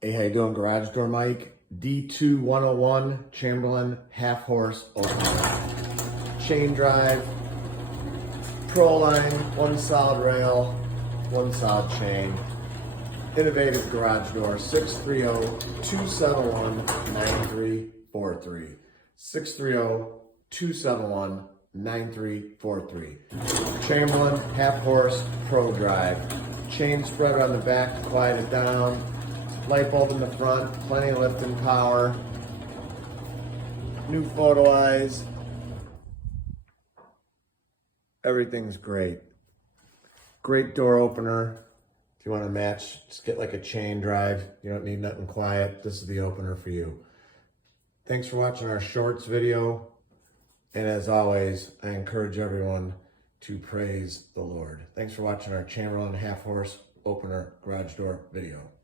Hey, how you doing, Garage Door Mike? D2 101 Chamberlain half horse opener. Chain drive, pro line, one solid rail, one solid chain. Innovative garage door, 630-271-9343. 630-271-9343. Chamberlain half horse pro drive. Chain spreader on the back to quiet it down. Light bulb in the front, plenty of lift and power. New photo eyes. Everything's great. Great door opener. If you want to match, just get like a chain drive. You don't need nothing quiet. This is the opener for you. Thanks for watching our shorts video. And as always, I encourage everyone to praise the Lord. Thanks for watching our Chamberlain half horse opener garage door video.